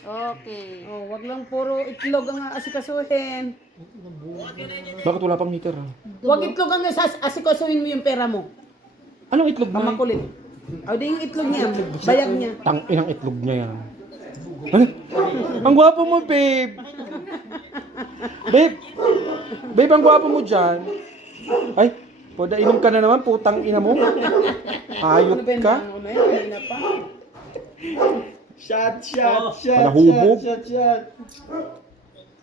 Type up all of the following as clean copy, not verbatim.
Okay. Oh, wag lang puro itlog ang asikasuhin. Bakit wala pang heater? Wag itlog ang asikasuhin mo yung pera mo. Anong itlog na? Kamakulit. O, di yung itlog niya. Bayag niya. Tang inang itlog niya yan. Ay, ang gwapo mo, babe. Babe. Babe, ang gwapo mo dyan. Ay, poda inom ka na naman, putang ina mo. Ayot ka. Shot, shot, shot, Nahubog. shot, shot.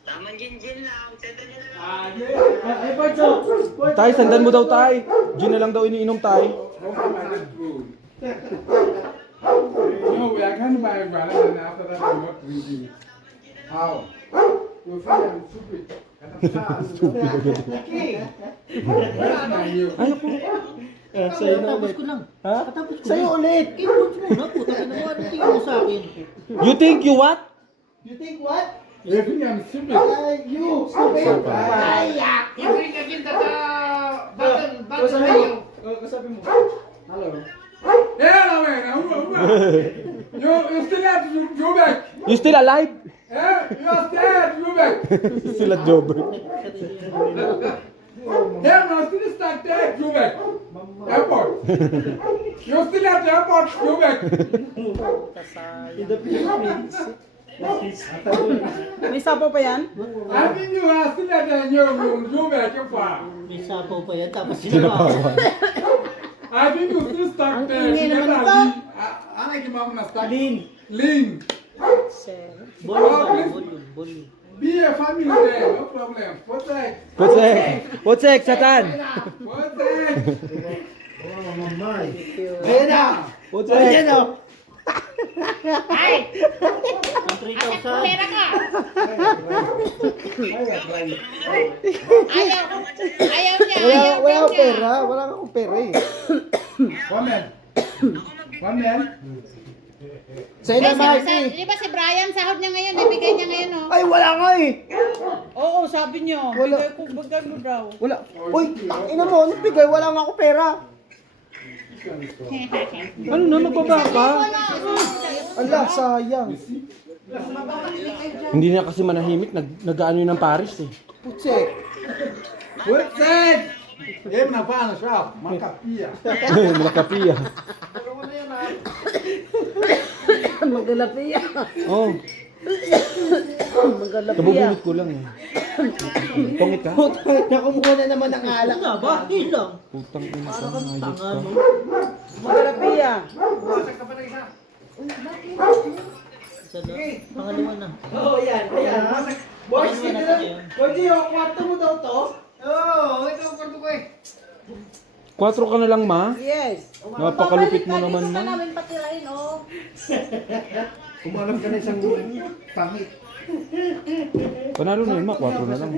Tamang gin lang. Senta nyo na lang. Ay, Porto. Tay, sandan mo daw, tay. Gin na lang daw iniinom, tay. No way, I can't buy a banana and after that I'm not drinking. How? You think I'm stupid? Sa'yo na Tapos ulit. ko lang. Ha? Tapos ko Sa'yo lang. ulit. Kinulots mo na, puta ka na mo. Ano tingin mo sa akin? You think you what? You think what? You think I'm stupid? You, stupid. Ay, You bring again that button kasabi mayo. mo. Kasabi mo. Hello. Yeah, no man, you still have to go back. You still alive? Yeah, you still have to go back. Sila Jobber. Yeah, no, still stuck there, go back. Airport. You still have the airport, go back. In the Philippines. May sapo pa yan? I think you are still at the new room, go back, you're far. May sapaw pa yan. Tapos sinabawan. I think you still stuck Ang there. ingay naman ito. I like your mom na stuck. Lean. Lean. Volume. Be a family there, no problem. What's that? What's that, Satan? What's that? Oh, mamay. Ayan na. What's Ayan na. Ang 3,000. Pera ka. Ayaw. Ayaw niya. Wala, Ayaw wala akong niya. pera. Wala akong pera eh. One man. One man. Sa'yo na, Marky. Di ba si Brian, sahod niya ngayon, ibigay niya ngayon, oh. Ay, wala nga eh. Oo, sabi niyo. Wala. Bigay ko, bagay mo daw. Wala. Uy, ina mo, ano bigay? Wala nga ako pera. Ano na, magbaba ka? Ala, sayang. Hindi na kasi manahimik, nag-ano yun ng Paris eh. Putsek. What's that? Game na pa na siya. Makapia. Malakapiya. Magalapiya. Oh, Magalapiya. kabubunit ko lang eh. Pungit ka? Nakumuha na naman ng alak. Wala ba? Yun lang. Putang ina ka, Parang ayot tanga, ka. no? Magalapiya. Isa na. Pangalawa na. Oo, yan. Ayan. Boys, Pangalawa na ito tayo. Boy, Gio, kwarto mo daw to? Oo, ito ang kwarto ko eh. 4 ka na lang, ma? Yes. Napakalupit mo naman, Dito ka ma. namin patirahin, oh. Umalap ka na isang pangit. Panalo na yun, ma. 4 na lang.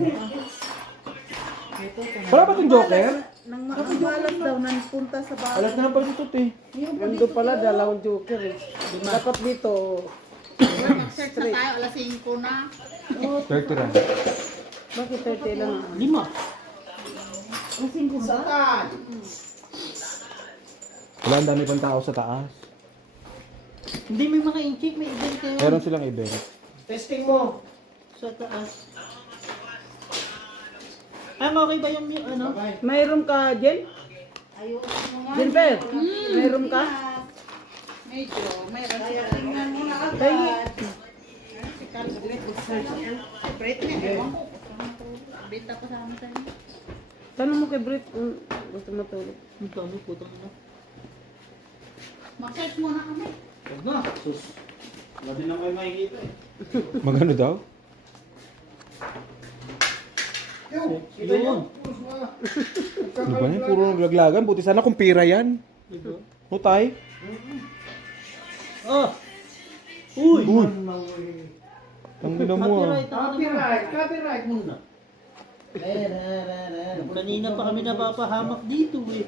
Wala ba itong Joker? Nang makamalas daw, nanpunta sa bahay. Alas na pa dito, te. Nando pala, dalawang joker eh. Dapat dito. Mag-search na tayo, alas 5 na. 30 lang. Bakit 30 lang? 5. Satan! Wala, ang dami pang tao sa taas. Hindi, may mga inchik. May event kayo. Meron silang event. Testing mo. Sa taas. Okay ba yung ano? Mayroon ka, Jen? Ayun mo nga. Jennifer, mayroon ka? Medyo, mayroon siya. Tingnan mo na Kaya, agad. Si Carl Great, search ako. Si Brett na, ewan ko. Brett ako sa amin sa'yo. tanong mo kay Brit kung gusto matulog. Ang dami putang ina. Mag-search muna kami. Huwag na. Sus. Wala din naman kayo makikita eh. Magano daw? Yun. Ano ba yan? Puro naglaglagan. Buti sana kung pira yan. Diba? Hutay. Oh! Uy! Uy! Tangina mo ah. Copyright. Copyright. Copyright muna. Kanina pa kami napapahamak dito eh.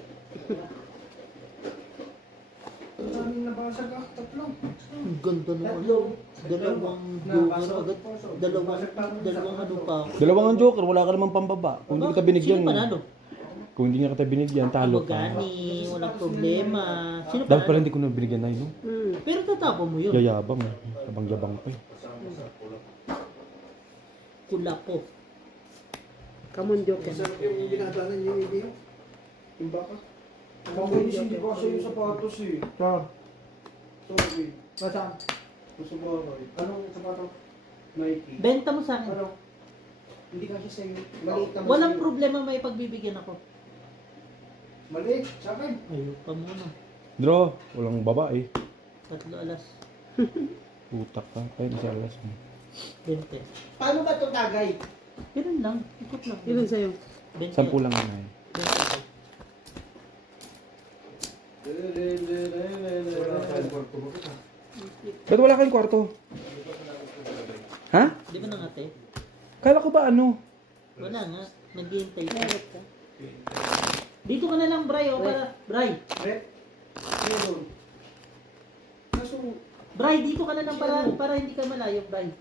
Ang daming nabasag ah. Tatlo. Ang ganda naman. Dalawang joker agad. Dalawang ano pa ako. Dalawang ang Joker. Wala ka namang pambaba. Kung hindi kita binigyan. Sino panalo? Kung hindi nga kita binigyan, talo ka. Gani, walang problema. Sino Dapat pala panalo? hindi ko na binigyan na yun. Pero tatapon mo yun. Yayabang eh. Yabang-yabang pa eh. Kulapo. Come on, Joker. Masarap yung binatanan yung hindi yun. Yung baka. Mabilis hindi ko kasi yung sapatos eh. Sorry. Masaan? Gusto mo ako. Anong sapato? Nike. Benta mo sa akin. Ano? Hindi kasi sa'yo. Maliit naman Walang sa'yo. problema, may pagbibigyan ako. Maliit sa akin. Ayaw pa muna. Draw, walang babae. 3 alas. Utak ka, kaya nasa alas mo. 20. Paano ba ito tagay? Ganun lang. Ikot lang. Ilan sa'yo? 20. 10 lang na eh. 20. Ba't wala kayong kwarto? Ha? Di ba nangate? Kala ko ba ano? Wala nga. Naghihintay ka. Dito ka na lang, Bray. O para... Bray. Meron. Kaso, Bray, dito ka na lang para hindi ka malayo, Bray.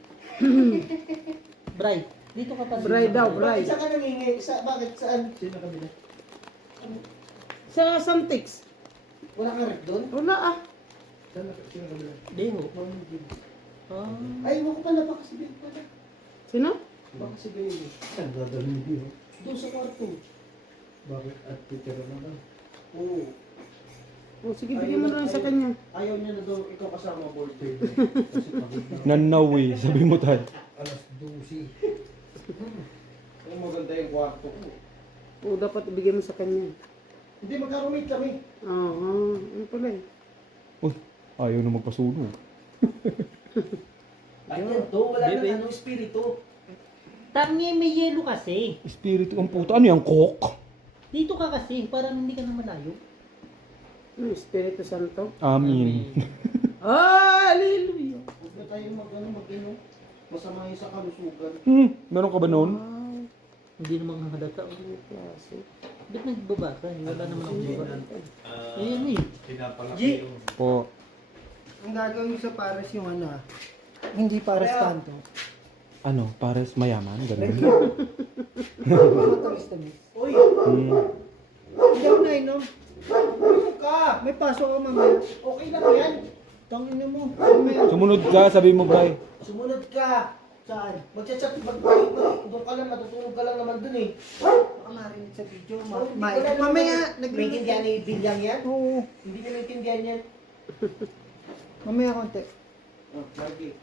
Bray, dito ka pa. Bray daw, Bray. Saan ka nangingi? Bakit? Saan? Sino kabila? Sa Santix. Wala ka rep doon? Wala ah. Saan kabila? Deho. Ah. Ay, wako pala. Baka si Bill pala. Sino? Baka si Bill. Saan gagawin niyo? Doon sa kwarto. Bakit? At titira na lang. Oo. Oh, sige, bigyan mo na lang sa kanya. Ayaw niya na daw ikaw kasama board game. Kasi pagod na. Nanaw eh, sabi mo tal. Alas 12. Ang maganda yung kwarto ko. Oh, dapat ibigay mo sa kanya. Hindi, magka-roommate kami. Oo, ano pala eh. Uy, ayaw na magpasunog. Ayan to, wala Bebe. nang anong espiritu. Tangi, may yelo kasi. Espiritu ang puta. Ano yung coke? Dito ka kasi, parang hindi ka na malayo. Ano, Espiritu Santo? Amin. Ah, hallelujah. Huwag na tayo mag-inom. Masama yun sa kalusugan. Meron ka ba noon? Hindi naman halata. Klase. Ba't nagbaba ka? Wala naman akong baba. Ayun eh. G, Po. ang gagawin sa Paris yung ano ah. Hindi Paris kanto. Ano, pares mayaman? Ganun. Matamis-tamis. Uy, hindi ako nainom. Ano ka? May pasok ako mamaya. Okay lang yan. Tangin mo. Sumunod ka, sabi mo, Bray. Sumunod ka. Saan? Magchat-chat. Doon ka lang, matutulog ka lang naman dun eh. Baka marinig sa video. Mamaya, nag-maintindihan ni Bilyang yan? Oo. Hindi niya naintindihan yan. Mamaya konti. Oh, lagi.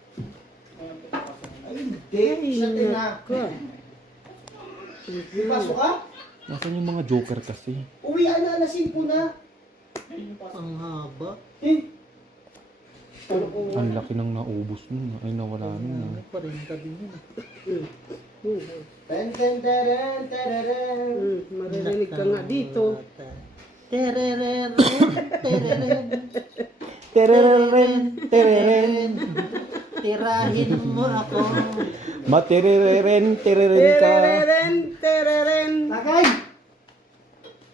Ay, hindi. Siya na. May pasok ka? Nasaan yung mga joker kasi? Uwian na, alas 5 na. Ang haba. Eh. Ang laki ng naubos nun. Ay, nawala nun. Ano pa rin tabi yun. Ten, ten, teren, tereren. Maririnig ka nga dito. Tereren, tereren, Tereren, tereren. tirahin mo ako. Matereren, tereren ka. Tereren, tereren. Takay!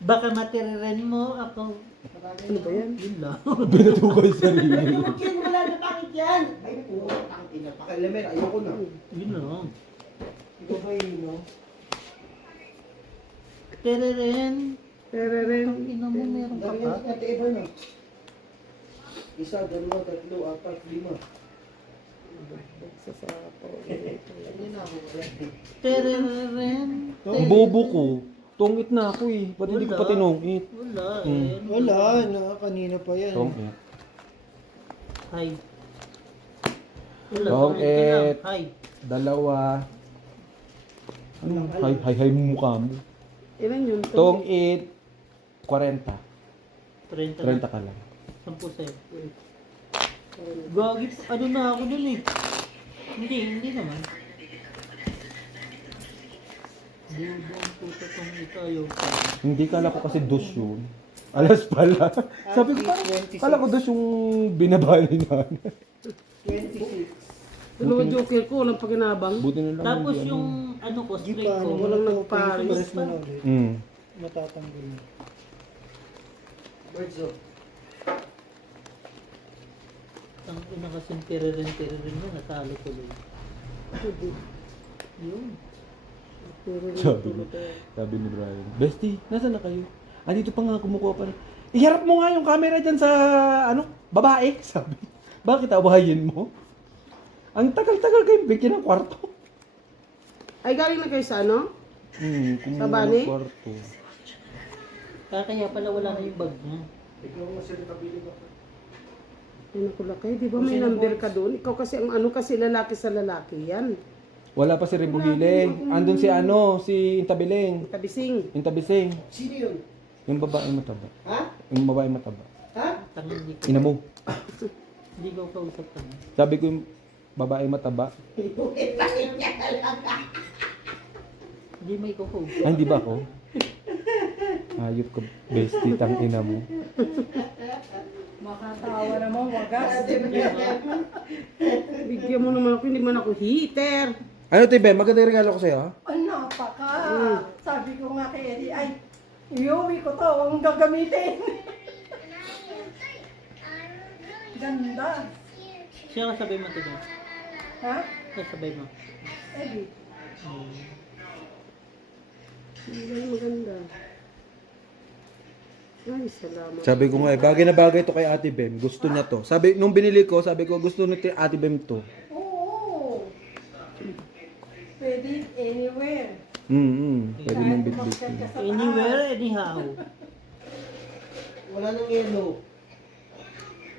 Baka matireren mo ako. Ano ba yan? Yun lang. Binatugay sarili. Ay, huwag yan, wala na pangit yan. Ay, puro tangin na. Pakialamin, ayoko na. Yun lang. Ikaw ba yun, no? Tereren. Tereren. Ang ina mo, meron ka Dami pa. yan sa iba, no? Isa, dalawa, tatlo, apat, lima. Sa sapo. Ano na ako, wala. Tereren. Ang bobo ko. Tungit na ako eh. Ba't hindi ko pa tinungit? Wala. Wala, kanina pa yan. Tungit. Hi. Wala. Tongit. Hi. Dalawa. Ano? Hay mo mukha mo. Ilan yun? Tungit. 40. 30 30 ka lang. 10 sa'yo. Gagi, ano na ako dun eh. Hindi naman. Bubong puto tong ito, ayaw pa. Hindi kala ko kasi dos yun. Alas pala. Sabi ko, kala ko dos yung binabali na. 26. Dalawang joker ko, walang pakinabang. Buti na lang. Tapos hindi, yung ano ko, string ko. Walang nagparis. Matatanggal na. Birds of. Ang ina kasing tereren na, natalo tuloy. Yun. Sabi ni Brian, Bestie, nasaan na kayo? Andito pa nga, kumukuha pa rin. Iharap mo nga yung camera dyan sa, babae. Sabi, bakit awayin mo? Ang tagal-tagal kayo bigyan ng kwarto. Ay, galing na kayo sa ano? Kumuha Sa bani? ng kwarto. Kaya pala wala na yung bag niya. Ay, naku lakay. Di ba may number ka doon? Ikaw kasi ang ano kasi lalaki sa lalaki yan. Wala pa si Ribuhile. Andun si ano, si Intabiling. Tabising. Intabising. Sino yun? Yung babae mataba. Ha? Yung babae mataba. Ha? Tangan hindi ko. Ina mo. Hindi ko kausap tangan. Sabi ko yung babae mataba. Hindi may ko kausap. Ay, hindi ba ako? Ayop ko, bestie, tang ina mo. Makatawa naman, wagas. Bigyan mo naman ako, hindi man ako heater. Ano, Tibe? Maganda yung regalo ko sa'yo, ha? Ay, napaka. Sabi ko nga kay Eddie, ay, iuwi ko to, huwag mong gagamitin. Ganda. Siya kasabay mo ito doon. Ha? Kasabay mo. Eddie. Ay, maganda. Ay, salamat. Sabi ko nga, bagay na bagay to kay Ate Bem. Gusto niya to. Sabi, nung binili ko, sabi ko, gusto ni Ate Bem to. Oo. Pwede anywhere. Pwede mong Kahit bitbit. umakyat ka sa Anywhere, taas. anyhow. Wala nang yellow.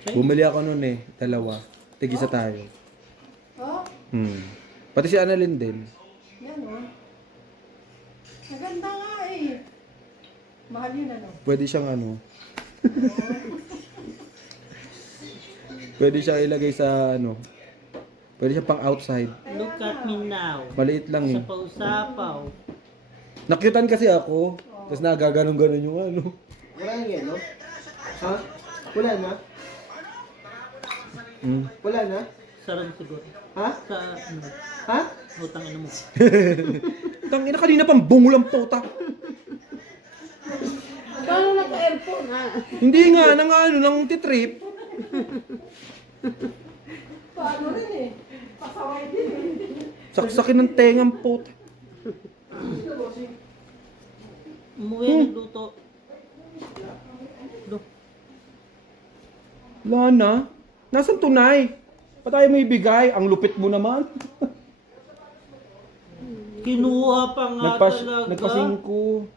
Bumili ako nun eh, dalawa. Tigisa tayo. Oh, Pati si Annalyn din. yan oh. Maganda nga eh. Mahal yun ano. Pwede siyang ano. Pwede siyang ilagay sa ano. Pwede siyang pang outside. Look at me now. Maliit lang eh. Sapaw-sapaw. Nakyutan kasi ako. Tapos nagaganon-ganon yung ano. Wala nang yellow? Ha? Wala na? Wala na? Sarap siguro. Ha? Sa ano, Ha? utang ano mo. Tangina, kanina pang bungulang puta. Paano naka-airphone ha? Hindi nga, nang ano, nang titrip. Paano rin eh. Pasaway din eh. Saksakin ng tengang puta. Umuwi nagluto. Look. Wala na. Nasaan tunay? Pa tayo mo ibigay? Ang lupit mo naman. Kinuha pa nga talaga. Nagpasingko.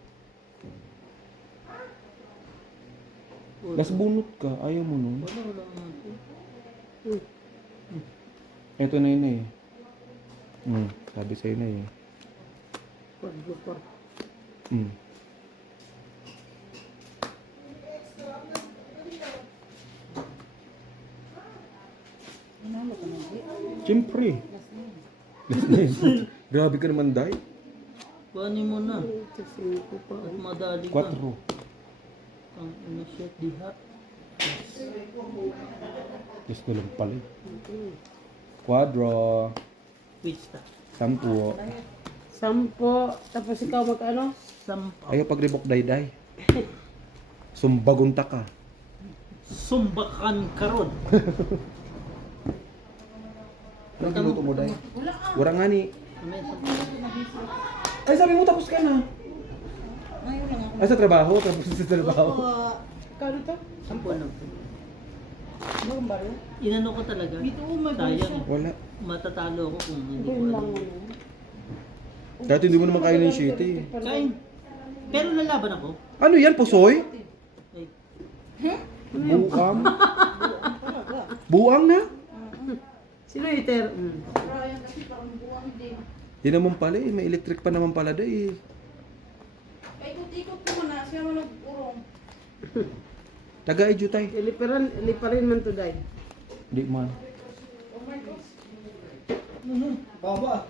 Las bunot ka. Ayaw mo nun. Wala nga. Ito na yun eh. Sabi sa'yo na eh. Pag-lupar. Siyempre. Last na yun. Grabe ka naman, Day. Kuhanin mo na. Kasi ko pa. At madali ka. 4. Ang ano siya, diha. Yes na lang pala eh. Quadro. Pista. 10. 10. Tapos ikaw mag-ano? Sampaw. Ayaw pag ribok day. Sumbagunta ka. Sumbakan karon. Anong giluto mo, Day? Wala nga ni. May sampaw. Ay, sabi mo tapos ka na. Ay, sa trabaho. Tapos sa trabaho. Kano to? Sampaw lang. Ano ba rin? Inano ko talaga. Sayang. Wala. Matatalo ako kung hindi ko Yun lang ano. ano. Dati hindi mo naman kain ng shit eh. Kain. Pero lalaban ako. Ano yan, pusoy? Ay, Buang? Buang na? Sino heater? Hindi naman pala eh. May electric pa naman pala day eh. Ikot-ikot mo na. Siya mo nag-urong. Taga-edyo tay. Liparin man to day. Hindi man. Baba.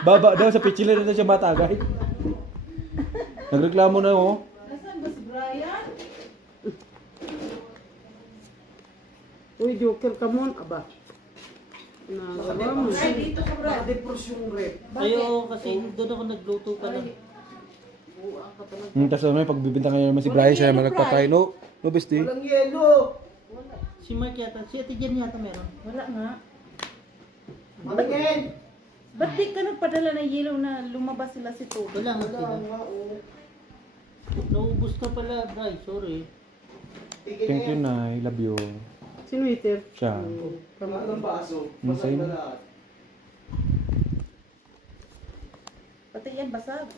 Baba daw sa pichila na siya matagay. Nagreklamo na oh. Nasaan ba si Brian? Uy, joker ka mon. Aba. Nagawa mo. Ay, dito ka, Brian. Naka-defrost yung rep. ayaw kasi doon ako nagluto pa lang. Tapos naman pagbibinta ngayon naman si Brian siya naman nagpatry. No bestie. Walang yellow. Si Mark yata, si Ate Jen yata meron. Wala nga. Maningin. Ba't di ka nagpadala ng yellow na lumabas sila si Toby? Wala nga sila. Naubos na pala, Bray. Sorry. Thank you na. I love you. Sino heater? Siya. Wala ng baso. Sa'yo na. lahat. Pati yan, basag.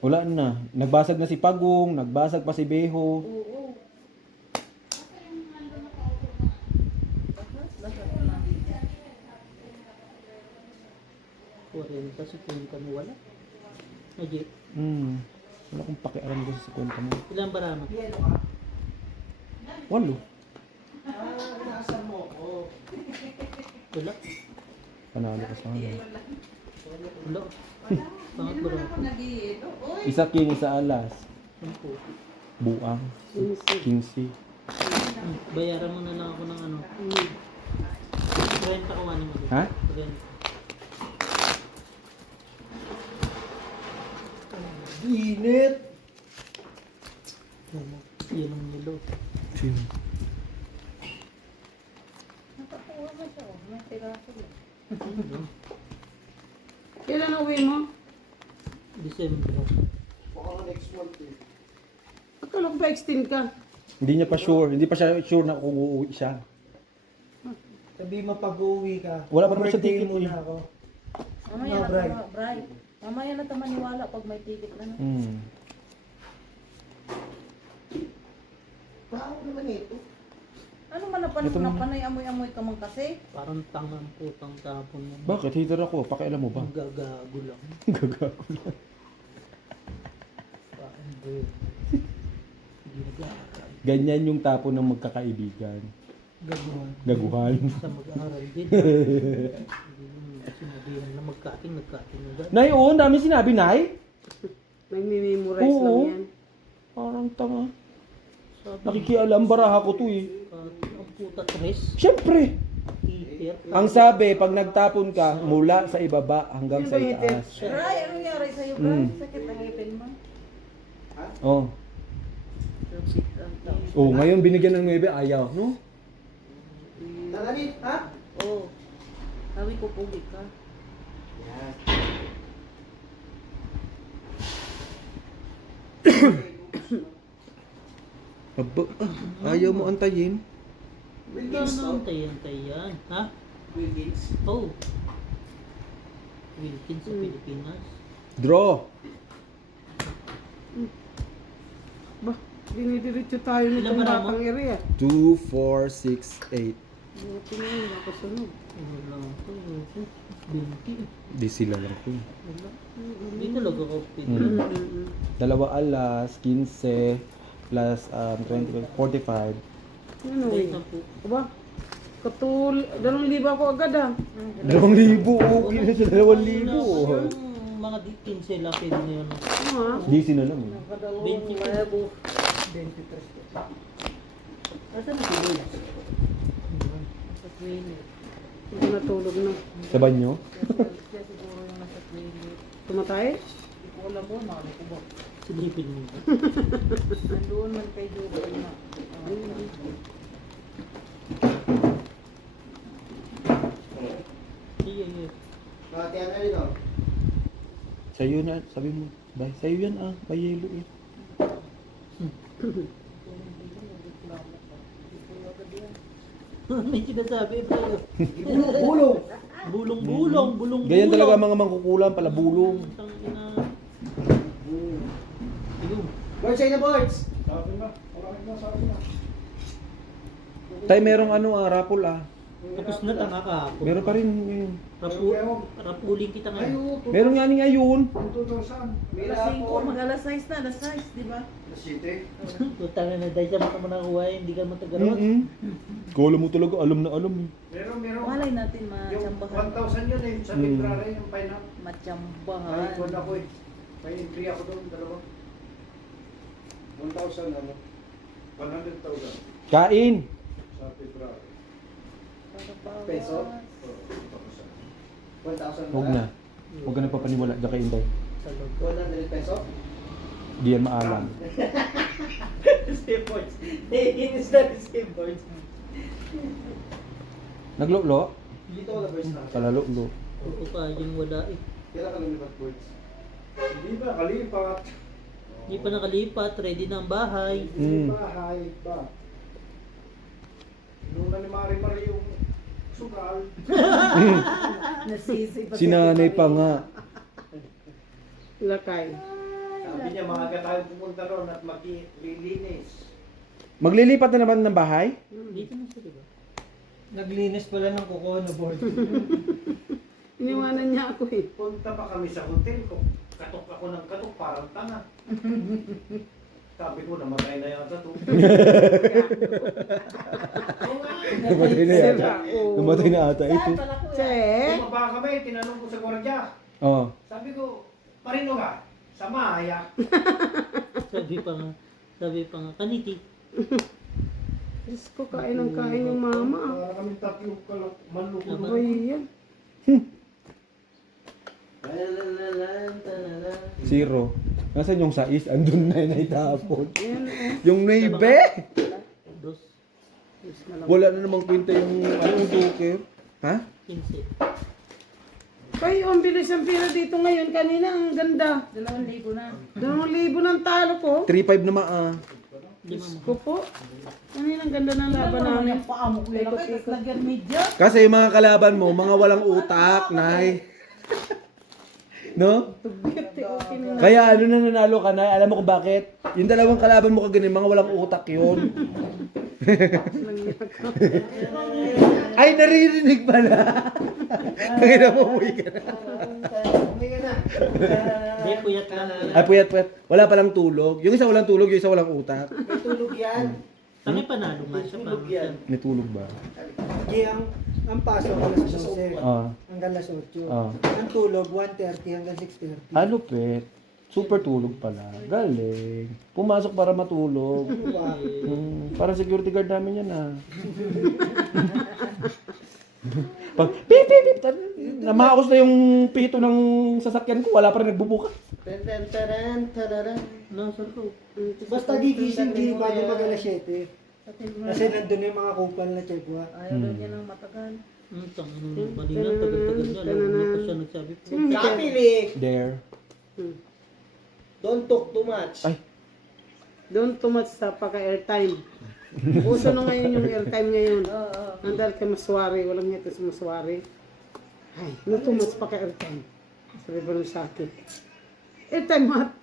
Wala na. Nagbasag na si Pagong, nagbasag pa si Beho. Oo. 40 sa kwenta mo wala. Ajit, Wala akong pakialam dito sa kwenta mo. ilang barama? Walo. Naasan mo ako. Wala. Panalo ka sa akin. Wala. Pangat barama. Isa king, isa alas. 10. Buang. 15. Bayaran mo na lang ako ng ano. 30 kawanin mo. Ha? 30. Init! Yan ang nilo. Sino? Nakakuha mo siya, oh. May piraso lang. Kailan uwi mo? December. Baka next month eh. Akala ko ba extend ka? Hindi niya pa sure. Hindi pa siya sure na kung uuwi siya. Sabi mo pag-uwi ka. Wala pa naman siya birthday ticket muna eh. ako. Mamaya No, na Bri. Bri. Mamaya na maniwala pag may ticket na. Baka naman ito. Ano man na Ito naman. panay amoy-amoy ka man kasi? Parang tangang putang tapon mo. Bakit? Hater ako. Pakialam mo ba? Ang gagago lang. Gagago lang. Parang bird. Hindi nag-aaral. Ganyan yung tapo ng magkakaibigan. Gaguhan. Gaguhan. Sa mag-aaral din. Hindi mo sinabihan na nagkating agad. Nay, oo. Dami sinabi, Nay. Nagmi-memorize lang Oo. yan. Parang tanga. Sabi, Nakikialam. Baraha ko to eh. ang puta tres. Siyempre. Heater. Ang sabi, pag nagtapon ka, mula sa ibaba hanggang sa Sino ba hitin? itaas. Bri, ano nangyari sa'yo, Bri? Mm. Sakit ang ngipin mo. Oh. Oh, ngayon binigyan ng 9, ayaw, no? Nanganit, ha? Oo. Sabi ko, pugi ka. Aba, ayaw mo antayin. Wala na antay-antay yan. Ha? Wilkins. Oh. Wilkins sa Pilipinas. Draw. Ba, dinidiretso tayo Ilan nitong ba na mo? batang area. 2, 4, 6, 8. Buti na yun, nakasunod. Wala ko. 20. Di sila lang to. Wala. Hindi talaga ako pwede. Mm-mm. Dalawa alas, 15, plus 20, 45. Ano Wait eh? lang po. Aba, 2,000 ako agad ah. 2,000, okay na sa 2,000. Yung mga 15 lang pwede na yun. Ano ah? Di sila lang eh. 20 po. 23 po. Asan na si Lola? Sa clinic. Hindi natulog na. Sa banyo? Siya siguro yung nasa clinic. Tumatay? Hindi ko alam mo, nakali ko ba? Silipin mo. Nandoon man kay Jubal na. Iya, iya. Nakatiyan na rin, oh. Sa'yo na, sabi mo. Bye. Sa'yo yan ah, by yellow eh. May sinasabi pa yun. Bulong! Bulong-bulong, bulong-bulong. Ganyan talaga mga mangkukulam, pala bulong. Tangina. Ayun. Birds, sa'yo na birds! Tay, merong raffle ah. Tapos na tanga ka. Meron pa rin yun. Rapuling kita ngayon. Meron nga ni ngayon. Alas 5, mag-alas 6 na, alas 6, di ba? Tutang na dahil sa mga manakuha, hindi ka matagarot. Kala mo talaga, alam na alam eh. Meron. Malay natin Yung matsambahan. 1,000 yun eh, sa February, yung final. Matsambahan. May kwan ako eh. May entry ako doon, dalawa. 1,000 ano? 100,000 Kain! sa February. Peso? 1,000 Huwag na. Huwag ka nagpapaniwala, diyan kain tayo. 100 peso? Di yan maalam. Skateboards. It's not skateboards. Naglo-lo? Dito ko na birds na. Palalo-lo. Ito pa yung wala eh. Kailan ka lumipat birds? Hindi ba, kalipat. Hindi pa nakalipat, ready na ang bahay. Bahay ba? Nung na ni Mari yung sugal. Nasisi pa Sinanay pa nga. Lakay. Sabi niya, maaga tayo pupunta ron at maglilinis. Maglilipat na naman ng bahay? Dito na siya, diba? Naglinis pala ng kuko na board. Iniwanan niya ako eh. Punta pa kami sa hotel ko. Katok ako ng katok, parang tanga. Sabi ko, namatay na yata to. Namatay na yata. Oo. Namatay na ata ito. Che. Bumaba kami, tinanong ko sa gwardiya. Oo. Sabi ko, parino ka? Sa Maya. Sabi pa nga, kaniki. Diyos ko, kain ng kain yung mama. Para kami tapioca lang, manloko. Ano yan? Zero. Nasaan yung 6? Andun na yun itapon. Yan oh. Yung 9? Dos, Diyos na lang. Wala na namang kwenta yung yung joker. Ha? 15. Kaya ang bilis ang pira dito ngayon. Kanina ang ganda. 2,000 na. 2,000 ng talo ko. 3-5 na maa. Diyos ko po. Kanina ang ganda ng laban namin. Yung paa mo kuya laki, tapos lagyan media. Kasi yung mga kalaban mo, mga walang utak, nay. No? Okay na. Kaya ano na nanalo ka, nay? Alam mo kung bakit? Yung dalawang kalaban mo kaganin, mga walang utak yun. Ay, naririnig pala. Kaya mo, umuwi ka na. Hindi, puyat lang. Ay, puyat. Wala palang tulog. Yung isa walang tulog, yung isa walang utak. May tulog yan. Kami panalo nga siya. Tulog yan. May tulog ba? Ang pasok alas 12 Ah. hanggang alas 8. Ah. Ang tulog 1:30 hanggang 6:30. Ah, lupit. Super tulog pala. Galing. Pumasok para matulog. Parang security guard namin yan ah. Pag pip pip pip namaos na yung pito ng sasakyan ko, wala pa rin nagbubukas. Nasa ko. Basta gigising di bago mag alas 7. Kasi nandun yung mga kupal na chekwa. Ayaw daw niya ng matagal. Mali na, tagal-tagal niya. Alam mo na pa siya nagsabi po. Kapilik! There. Don't talk too much. Ay, Don't too much sa paka-airtime. Uso na ngayon yung airtime ngayon. Nandal kay Maswari. Walang nito sa Maswari. Ay, no too much paka-airtime. Sabi ba nung sa akin? Airtime mat.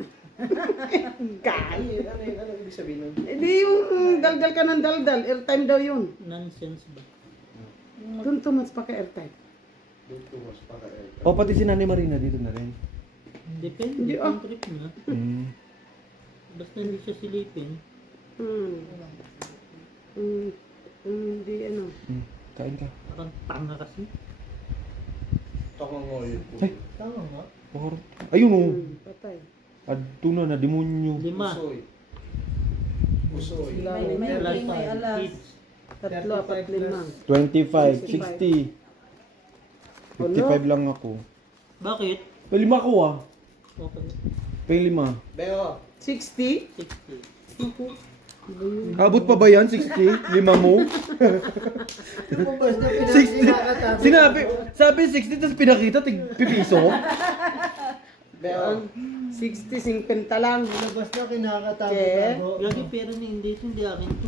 Gay. Ano ibig sabihin nun? Hindi yung daldal ka ng daldal. Airtime daw yun. Nonsense ba? Don't too much paka-airtime. oh pati si Nanay Marina dito na rin. Depende. Hindi, Ang trip niya. Basta hindi siya silipin. Hindi ano. Kain ka. Parang tanga kasi. Ay, Tama nga. ayun oh. Patay. Adto na demonyo. 5. May alas. May alas. 3, 4, 5. 25, 60. 55 lang ako. Bakit? May 5 ako ah. Okay. May 5. Beo. 60? 60. Abot pa ba yan? 60? 5 mo? Lumabas na 60? Sinabi, sabi 60 tapos pinakita pipiso? Beo. 60, 50 lang. Lumabas na kinakatago Che. bago. Lagi pera ni hindi ito, hindi akin ito.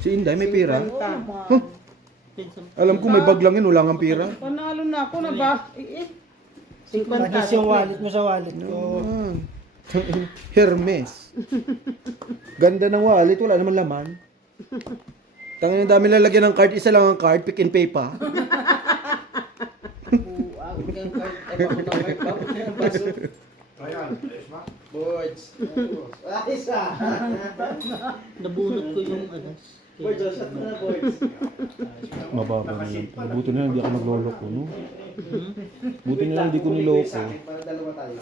Si Inday may pera. 50. Pensa Alam ko may bag lang yun, wala nga pera. Panalo na ako na ba? 50. Magis yung wallet mo sa wallet ko. Hermes. Ganda ng wallet, wala naman laman. Tangin ang dami lalagyan ng card, isa lang ang card, pick and pay pa. Boards. Ayos ah. nabunot ko yung ano. Boards, shot mo na boards. Mababa na lang. Buti na lang hindi ako nagloloko, no? Buti na lang hindi ko niloko. Para dalawa tayo.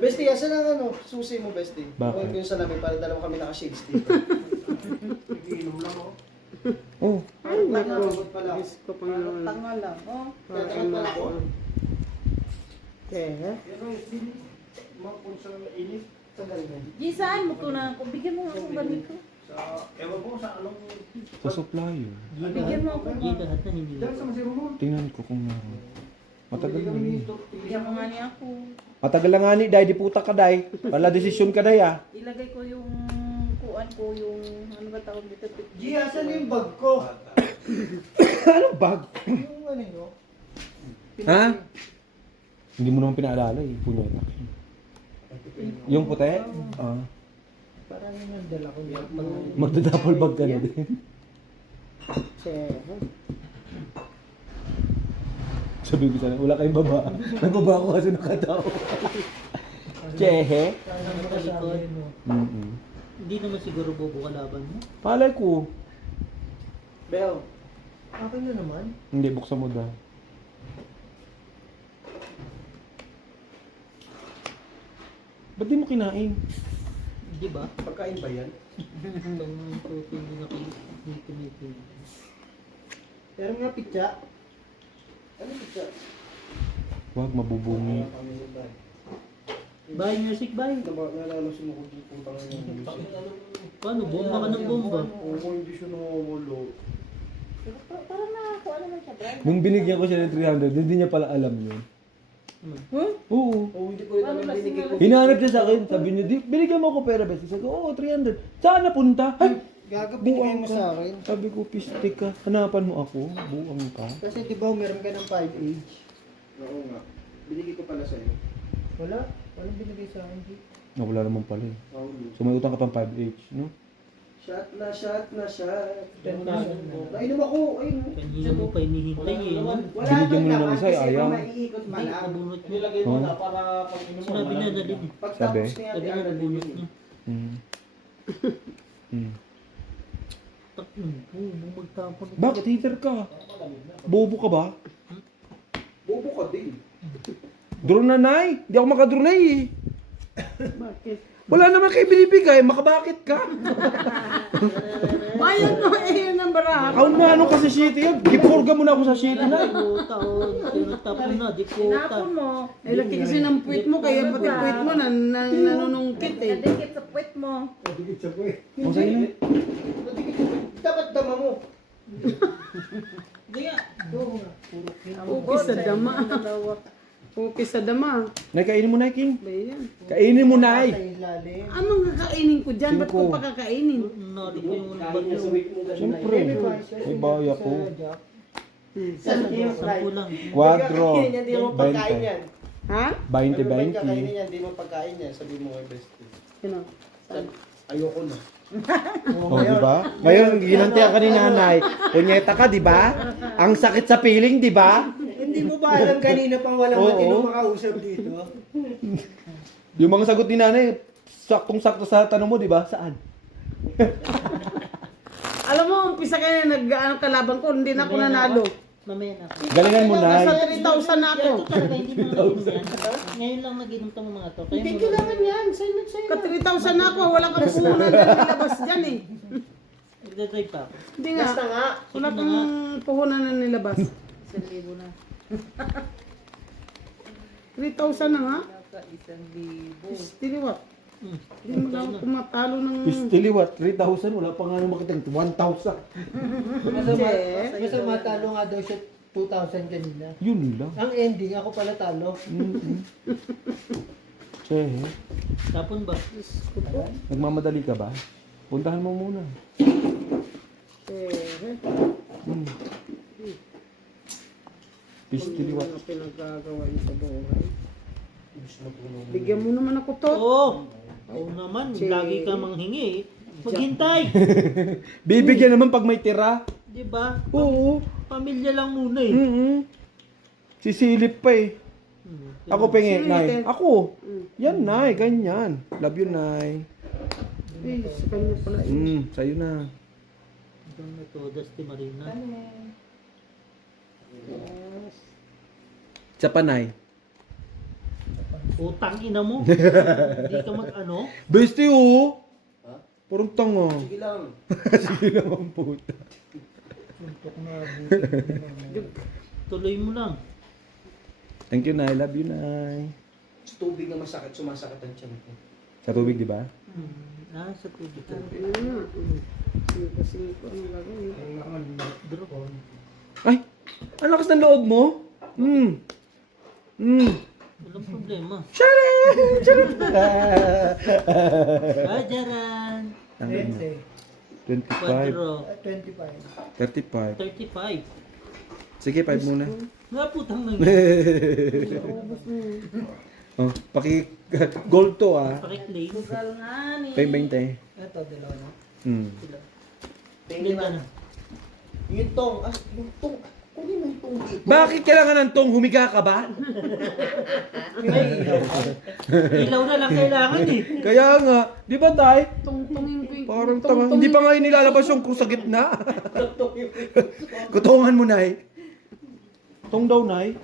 Bestie, asan ang ano? Susi mo, Bestie. Bakit? Huwag ko yung salamin para dalawa kami naka-shades dito. Oh, Ay, nako. Nakagot pala. Diyos ko Panginoon. Tanga lang. Oh. Nakagot pala ako. Kaya, Mapun sa init. Saan galing yan? Di saan mo to na? Kung bigyan mo ako ganito. Sa, ewan ko sa anong... sa supplier. Bigyan mo ako. Hindi lahat na hindi. Diyan sa Masirulon. Tingnan ko kung meron. Matagal na yun. Bigyan mo nga niya ako. Matagal na nga ni Day, di puta ka Day. Wala desisyon ka Day ah. Ilagay ko yung kuan ko yung ano ba tawag dito? G, asan yung bag ko? Anong bag? Yung ano yun? Ha? Hindi mo naman pinaalala eh, punyeta. Yung puti? Ah. Parang yung dala ko yan. Magdadouble bag ka na din. Che. Sabi ko sana, wala kayong baba. May baba ako kasi nakatao. Chehe? Parang nakalikod. Mm-mm. Hindi naman siguro bobo kalaban mo. Palay ko. Bel, akin na naman. Hindi, buksan mo daw. Ba't di mo kinain? Di ba? Pagkain ba yan? Itong protein din ako dito. Pero nga pitsa. Ano pitsa? Huwag, mabubungi. Bye music, bye. Nalala si mo kung putang Paano? Bomba ka ng bomba. Oo, hindi siya namamalo. Parang nakakuha naman siya, Brian. Nung binigyan ko siya ng 300, hindi niya pala alam yun. Oo. Oh, hindi ko rin naman binigay ko. Hinahanap niya sa akin, sabi niya, di, binigyan mo ako pera, best. Sabi ko, oo, 300. Saan napunta? Ay, Gaga, buwang binigay mo ka. sa akin. Sabi ko, pistik ka. Hanapan mo ako. Buwang ka. Kasi di ba meron ka ng 5 age? Oo nga. Binigay ko pala sa'yo. Wala. Walang binigay sa akin. G. Wala naman pala eh. Paulo. So may utang ka pang 5H, no? Shot na shot na shot. 10,000 mo. Nainom ako. Ayun. Kanina mo pa hinihintay eh. No? Wala Binigyan mo lang ng isa, kasi ayaw. maiikot pa Hindi, lang. nabunot niya. Nilagay mo Oh. na para pag inom mo. Sinabi niya, dali. Pagtapos Sabi? niya, Sabi niya, nabunot niya. Mm. Mm. Magtapon. Bakit hater ka? Bobo ka ba? Bobo ka din. Draw na, Nay. Hindi ako makadraw na eh. Bakit? Wala naman kayo binibigay. Makabakit ka? Bayad mo eh, yun ang barahan. Ako na ano ka sa city yun. Gipurga mo na ako sa city na. Dikota o. Tinatapon na, dikota. Tinapon mo. Eh, laki kasi ng puwit mo, kaya pati puwit mo nanunungkit eh. Nadikit sa puwet mo. Dikit sa buhay. O sa'yo na. Dapat dama mo. Hindi nga. Okay sa dama. Okay sa dama. Nay, kainin mo na, King. Ba yan? Kainin mo, Nay. ilalim. Anong kakainin ko dyan? Ba't ko Cinco. pa kakainin? Nari ko yung Kain niya sa bagyo. week mo. Siyempre. May baya ko. Sampu lang. 4. Hindi mo pagkain 20. yan. Ha? 20. Kakainin yan, hindi mo pagkain yan. Sabi mo kay bestie. Sino? Ayoko na. Oh, di ba? Ngayon, ginantihan ka ni nanay. Punyeta ka, di ba? Ang sakit sa piling, di ba? Hindi mo ba alam kanina pang walang Oo. matinong makausap dito? Yung mga sagot ni nanay, saktong-sakto sa tanong mo, di ba? Saan? Alam mo, umpisa kaya kalaban ko, hindi na ako nanalo. Mamaya na. Galingan mo, Nay. Nasa 3,000 na ako. Ito talaga, hindi mo nag-inom yan. Ngayon lang nag-inom tong mga to. Kaya Hindi mo kailangan yan. Sa'yo na. Ka 3,000 na ako, wala kang puhunan na nilabas dyan eh. nagdadrive pa ako. Hindi nga, Basta nga. wala kang puhunan na nilabas. 1,000 na. 3,000 na nga. 1,000. Tiliwat. Hindi mo lang ako matalo ng... Pistiliwat, 3,000. Wala pa nga nung makita. 1,000. Basta matalo nga daw siya 2,000 kanina. Yun lang. Ang ending, ako pala talo. Che, Tapon ba? nagmamadali ka ba? Puntahan mo muna. Hmm. Pistiliwat. Ano pinagagawa niyo sa buhay? Bigyan mo naman ako to. Oo! Oo naman, lagi ka manghingi. Maghintay! Bibigyan naman pag may tira. Di ba? Oo. Pamilya lang muna eh. Sisilip pa eh. Ako pengi, Sino Nay. ito? Ako. Yan, Nay. Ganyan. Love you, Nay. Eh, sa kanya pala eh. Sa'yo na. Ito na to, Dusty Marina. Sa panay. Utang ina mo. Hindi ka mag-ano. Bestie, oh. Parang tanga. Sige lang. Sige lang ang puta. Suntok na. Tuloy mo lang. Thank you, Nay. Love you, Nay. Sa tubig na masakit, sumasakit ang tiyan ko. Sa tubig, di ba? Sa tubig ka. Ano nga? Singko, ano gagawin? Ay! Ang lakas ng loob mo? Walang problema. Charan! Ajaran! Ang ano? 25. 4. 35. 35. Sige, 5 muna. Nga putang nang Ubus mo. Oh, gold to ah. Pakiklaim. Sugal nga ni. 20. Ito, dalawa na. Hmm. Tingin na. Yung tong, yung tong, kunin mo yung tong dito. Bakit kailangan ng tong? Humiga ka ba? Ilaw na lang kailangan eh. Kaya nga, di ba tay? Tungtungin ko yung... Parang tanga. Hindi pa nga nilalabas yung kung sa gitna. Kutungan mo, Nay. Tong daw, Nay.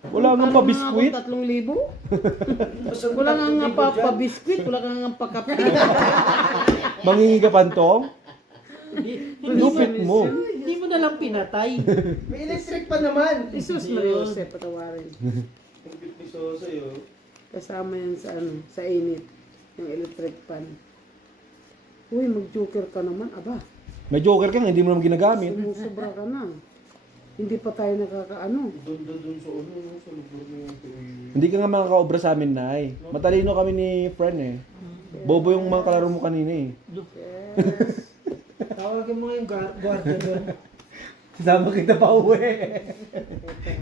Wala nga pa biskwit. 3,000. Wala nga pa-biskwit, wala nga pa-kape. Mangingi ka pa ng tong? Lupit mo. Hindi mo na lang pinatay. May electric pa naman. Jesus Maria Jose, patawarin. Piso sa'yo. Kasama yan sa sa init. Yung electric pan. Uy, mag-joker ka naman. Aba, May joker ka nga, hindi mo naman ginagamit. sumusobra ka na. Hindi pa tayo nakakaano. Doon sa ulo, sa lugar mo. Hindi ka nga makakaobra sa amin, Nay. Matalino kami ni friend eh. Bobo yung mga kalaro mo kanina eh. Yes. Tawagin mo yung guardia doon. Sasama kita pa uwi.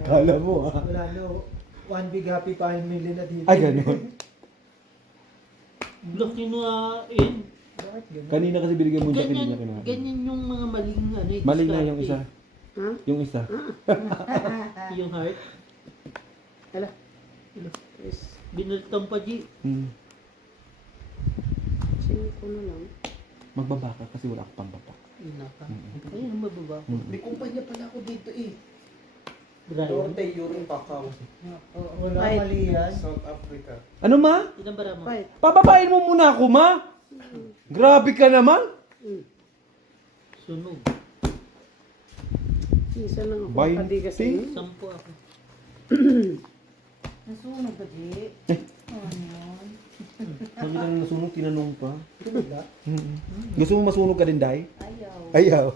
Kala mo ah. Wala no. 1 big happy family na dito. Ay, ganun. Block nyo na in. Bakit ganun? Kanina kasi binigyan mo jacket, hindi niya kinain. Ganyan yung mga maling ano eh. Mali na yung isa. Ha? Yung isa. Yung heart. Ala. Yes. Binaltang pa G. Hmm. Sino ko na lang. Magbaba ka kasi wala ka pang baba. Inaka. Ayun ang mababa. May kumpanya pala ako dito eh. Brian. Norte Urong Pacau. Wala Ay. mali yan. South Africa. Ano ma? Ilan bara mo? Fight. Pababain mo muna ako, ma. Grabe ka naman. Sunog. Isa lang ako. 20? Padi kasi. 10 ako. Nasunog ba, Di? Sabi lang nasunog, tinanong pa. Wala. Gusto mo masunog ka din, Day? Ayaw. Ayaw.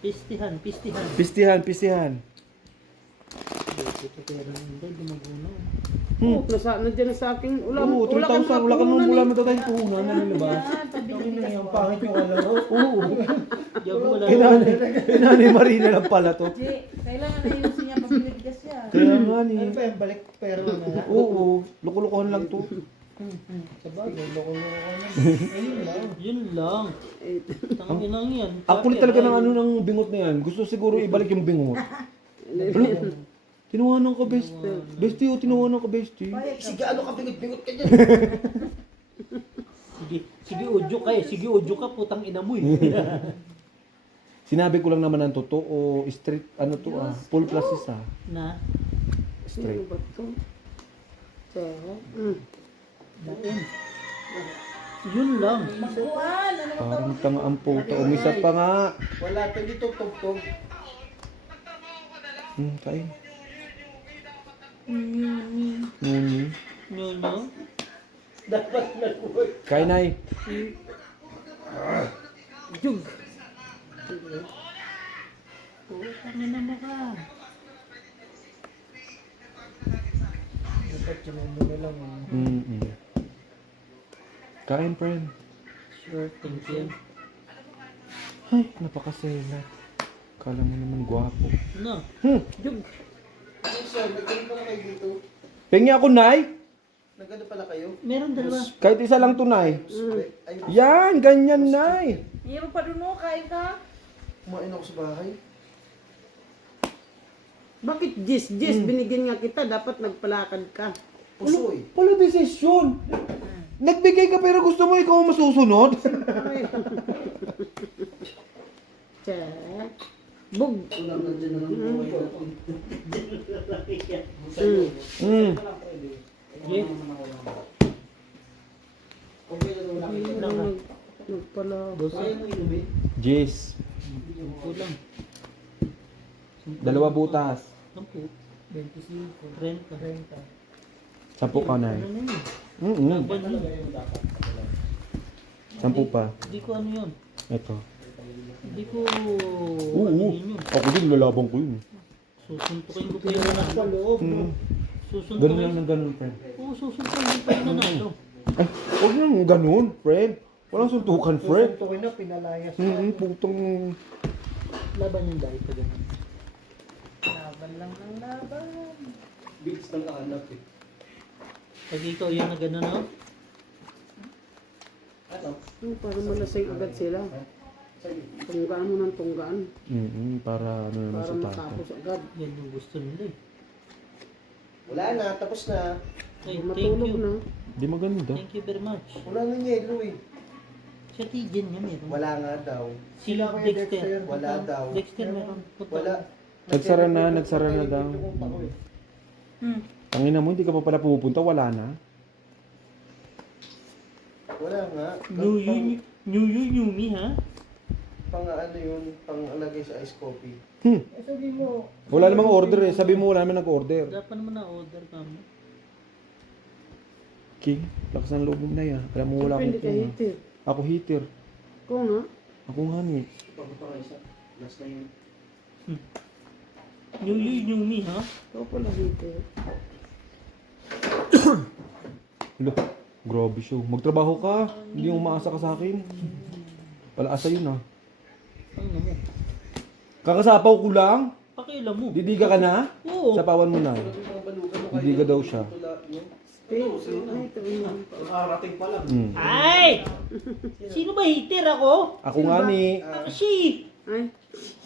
Pistihan. Pistihan. Ito kaya rin hindi. Dumagunaw. Oh, nandiyan na sa akin. Oo, 3,000. Wala ka nung wala mo tayo puhunan na nilabas. Yung pangit yung alaro. Oo. Yago wala. Kinanay Marina lang pala to. Di, kailangan ayusin niya pabiligdas siya. Kaya nga ni. Ano pa yan? Balik pera mo na. Oo. Loko-lokohan lang to. Sabagay, loko-loko na. Yun lang. Tangin lang yan. Actually talaga ng ano ng bingot na yan. Gusto siguro ibalik yung bingot. Ano? Tinuwanan ka, bestie. Bestie, tinuwanan ka, bestie. Sige, ano ka bingot-bingot ka dyan? Sige, udyo ka eh. Sige, udyo ka. Putang ina mo eh. Sinabi ko lang naman ang totoo. Straight, ano to ah. Full classes ah. Na? Sino Straight. ba ito? Teka. Dain. Yun lang. Buwan, ano ba Parang tanga ang puta. Umisat pa nga. Wala, pwede tugtog-tog. Kain. Nyo nyo? Dapat nag-work. Kain, Nay. Jug. Ano naman ka? Dapat yun na lang. Kain, friend. Sure, thank you. Ay, napakaselat. Kala mo naman gwapo. No. Jug. Ano sir, nagkaroon pala kayo dito? Pengi ako, Nay. Nagano pala kayo? Meron dalawa. Kahit isa lang to, Nay. Ay, Yan, ganyan, Nay. Iyan mo pa dun mo, kain ka. kumain ako sa bahay. Bakit Jis, binigyan nga kita, dapat nagpalakad ka. Pusoy. Pala desisyon. Nagbigay ka pero gusto mo ikaw ang masusunod. Ay. Check. Bug. Wala na dyan na lang po. Yeah. Okay na wala kayo. Nagpala. Kaya mo inumin? Jess, Kulang. 2 butas. 10. 25. 30. 10 ka, Nay. Ano na yun? Mm-mm. 10 pa. Hindi ko ano yun. Ito. Hindi ko... Oo. ano yun. Ako din, lalabang ko yun. Susuntukin ko pa yun na sa loob. Ganun lang ng ganun, friend. Oo, susuntukin ko pa yun na ito. Ay, huwag nang ganun, friend. Walang suntukan, friend. Susuntukin na, pinalayas. Putong... Laban yung dahil pa ganun. Laban lang ng laban. Bilis ng anak eh. Pag ikaw yung nagano no? Para malasing agad sila. Tunggaan mo ng tunggaan. Para ano naman Para sa tato. matapos agad. Yan yung gusto nila eh. Wala na, tapos na. Ay, thank Matulog you. na. Di maganda. Thank you very much. Wala na yelo eh. Sa Tijan niya meron. Wala nga daw. Si Dexter. Wala daw. Dexter meron. Wala. Nagsara na daw. Tangina mo, hindi ka pa pala pupunta, wala na. Wala nga. New me ha? Pang ano yun, pang alagay sa ice coffee. Sabi mo. Wala namang order eh. Sabi mo wala naman nag-order. Dapat naman na-order ka mo. King, lakas ng loob mo na yan. Alam mo wala akong Hindi ka king. hitir. Ako heater. Ko nga. Ako nga ni. Last na yun. New me ha? Ikaw pala hitir. Hala, grabe siya. Magtrabaho ka. Hindi yung umaasa ka sa akin. Palaasa yun ah. Ano mo? Kakasapaw ko lang. Pakialam mo. Didiga ka na? Oo. Sapawan mo na. Didiga daw siya. Space. Ay, ito yun. Arating pa lang. Ay! Sino ba hater ako? Ako nga ni. Ako si. Ay,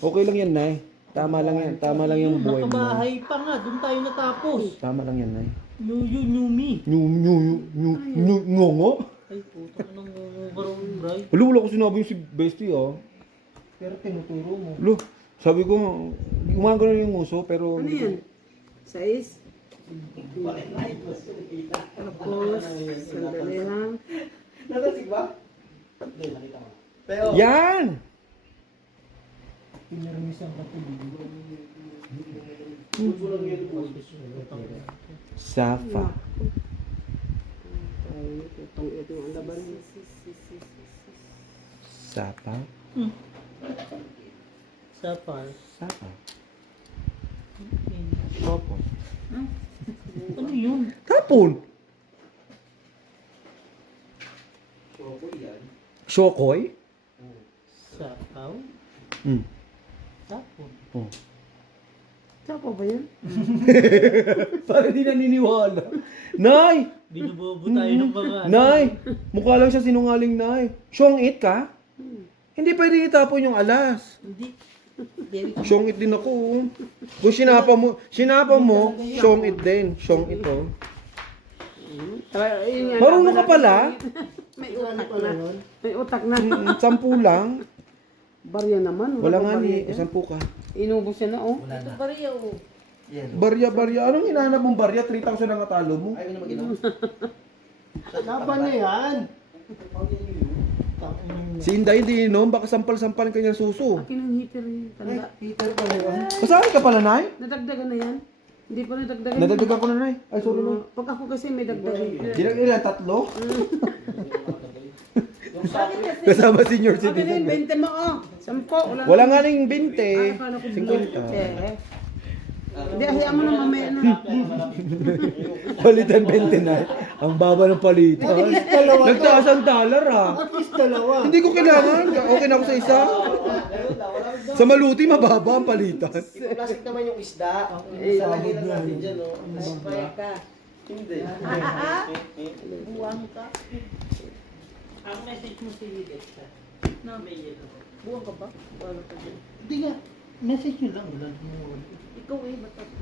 Okay lang yan, Nay. Tama lang yan. Tama lang yung buhay mo. Nay. Nakabahay pa nga. Doon tayo natapos. Tama lang yan, Nay. New me. Ngongo? Ay, putang nang ngungo Bray. Wala, wala ko sinabi yung si Bestie, oh. Pero tinuturo mo. Lo, sabi ko, gumagano yung uso, pero... ano yan? Sais? Tapos, sandali ha. Natasig ba? Pero, Yan! Pinirmisan ka po. Safa. Itong ito ang laban. Sapa. Sapar. Sapa. Tapon. Ano yun? Tapon! Shokoy? Sapaw? Hmm. Tapon. Oh. Sapa ba yan? Parang di naniniwala. Nay! Binubobo tayo ng mga... Nay! Mukha lang siya sinungaling, Nay. Syong-it ka? Hindi pwede itapon yung alas. Hindi. Syong-it din ako. Oh. Kung sinapa mo, syong-it din. Syong-it, oh. Yun nga, Marunong laban ka pala? May utak na. May utak na. 10 lang. Barya naman. Wala nga pang ni, barya dyan. 10 ka. Inubos siya na, oh. Barya. Anong hinahanap mong barya? 3,000 ang atalo mo. ayaw na mag-inom. Laban na yan. Si Inday hindi inom, baka sampal-sampal kanyang suso. Akin ang heater yun. Tanda. Peter pala yun. Kasaan ka pala, Nay? Nadagdagan na yan. Hindi pa nadagdagan. Nadagdagan ko na, Nay. Ay, sorry, Nay. Pag ako kasi may dagdagan. Ilan? 3? Kasama senior Sabi na citizen. yun, 20 mo, oh. 10. Wala nga ning 20. Akala ko 50. Hindi, ahiyaan mo na mamaya na. Palitan 20 na. Ang baba ng palitan. Nagtaas ang dollar ah. At least dalawa. Hindi ko kailangan. Okay na ako sa isa. Sa maluti, mababa ang palitan. Plastic naman yung isda. Eh, Salagay lang natin dyan, no? Hindi. Buwang ka. Ang message mo si Dexter. Na may yelo. Buwang ka ba? Wala ka dyan. Hindi nga. Message nyo lang. Wala mo. Ikaw eh, ba't ako?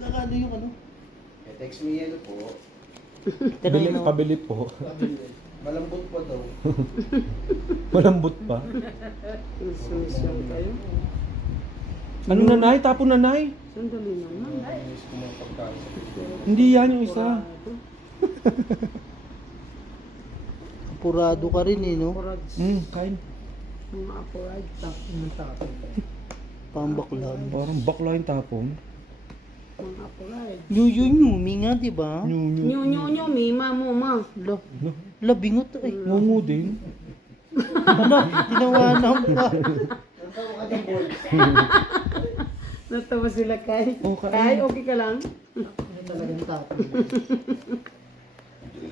Nakano yung ano? Text me yelo po. Pabili po. Malambot pa daw. Malambot pa. Insumisyon kayo. Ano nanay? Tapon nanay? Sandali naman. Miss ko mga pagkain. Hindi yan yung isa. Apurado ka rin eh, no? Apurads. Kain. Mga apurads. Pambaklan. Parang bakla yung tapon. Mga apurads. Nyumi nga, di ba? Nyo, mima mo, ma. Labingot eh. Ngungu din. Tinawanan ka. Natawa sila kay. Oh, kain. Kay, okay ka lang? Talagang tapo.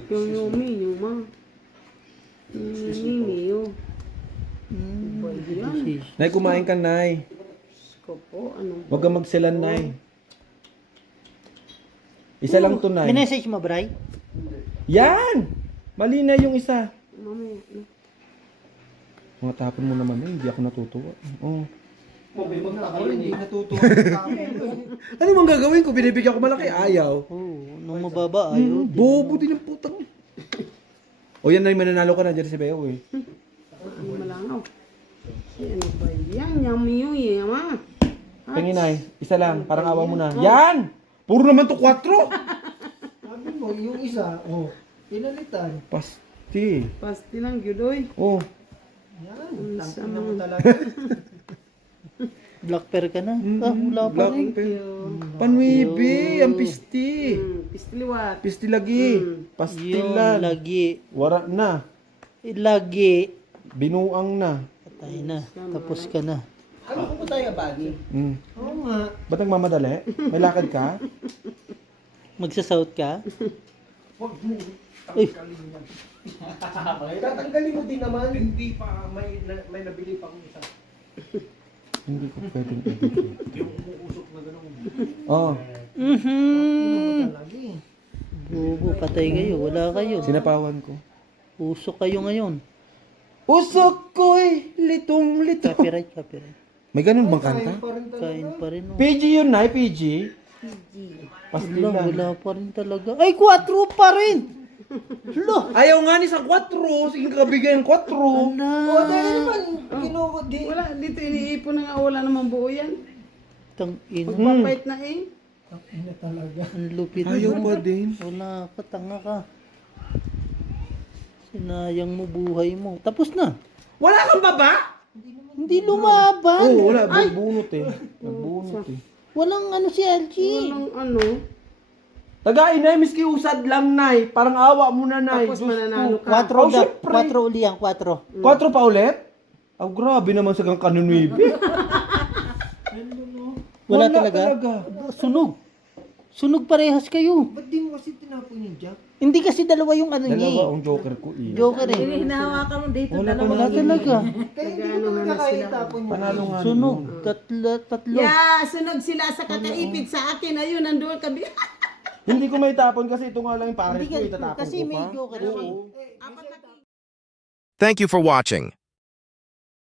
Yung ma. Mimi, yo. Pwede yan. Nay, kumain ka, Nay. ko po, ano Huwag kang magselan, Nay. Isa lang to, Nay. Minessage mo, Bray? Yan! Mali na yung isa. mamaya. Mga tapon mo naman, hindi ako natutuwa. Oh. Hindi natutuwa. Ano bang gagawin ko? Binibigyan ko malaki, ayaw. Nung mababa, ayaw. Bobo din ang putang. O yan na yung mananalo ka na dyan si Beo eh. Hindi malangaw. Ano ba yan? Yummy yun, yama. Tingin ay, isa lang, parang awa mo na. Yan! Puro naman to 4. Sabi mo, yung isa, pinalitan. Pasti. Pasti lang, Gyudoy. Oh. Yan, Tangina mo mo talaga. Black pear ka na. Wala pa rin. Panwibi, ang pisti. Pistiliwat. Pisti lagi. Yun, Pastilan. lagi. Wara na. Lagi. Binuang na. Patay na. Tapos ka na. Ano ko ba tayo bagi? Oo nga. Ba't nagmamadali? May lakad ka? Magsasout ka? Tatanggalin mo din naman. Hindi pa, may nabili pa akong isa. Hindi ko pwedeng edit. Yung umuusok na gano'n. Oh, Lagi. Bobo, patay kayo. Wala kayo. sinapawan ko. Usok kayo ngayon. Usok ko'y litong-lito. Copyright, copyright. May ganun bang kanta? Kain pa rin. PG yun, Nay, PG. Wala, Pastilan. wala pa rin talaga. Ay, 4 pa rin! Lo! Ayaw nga ni sa 4. Sige kabigyan 4. Ala! Wala, dito iniipon na nga, wala namang buo yan. Tang-ina. Magpapait na eh. Ang lupit Ayaw mo. pa din. Wala ka, tanga ka. Sinayang mo buhay mo. Tapos na. Wala kang baba? Hindi lumaban. Oo, wala. Nagbunot eh. Nagbunot eh. Walang ano si LG. Walang ano. Tagain na, miski usad lang, Nay. Parang awa mo na, Nay. Tapos Diyos mananalo ko. ka. 4 Oh, syempre. 4 uli yan, 4. 4 pa ulit? Oh, grabe naman sa kang kanunwibi. Wala talaga? Sunog. Sunog parehas kayo. Ba't di mo kasi tinapon yung jack? Hindi kasi dalawa yung ano niya Dalawa eh. ang joker ko eh. Joker eh. Hinahawakan mo dito. Wala pa Wala talaga. Kaya hindi ko talaga kaya itapon yung Panalo nga. Sunog. nun. Tatlo. Yeah, sunog sila sa kakaipit sa akin. Ayun, nandun kabi. Hindi ko may tapon kasi ito nga lang yung pares Hindi ko. ka- Itatapon kasi ko may pa. joker Oo. siya. Thank you for watching.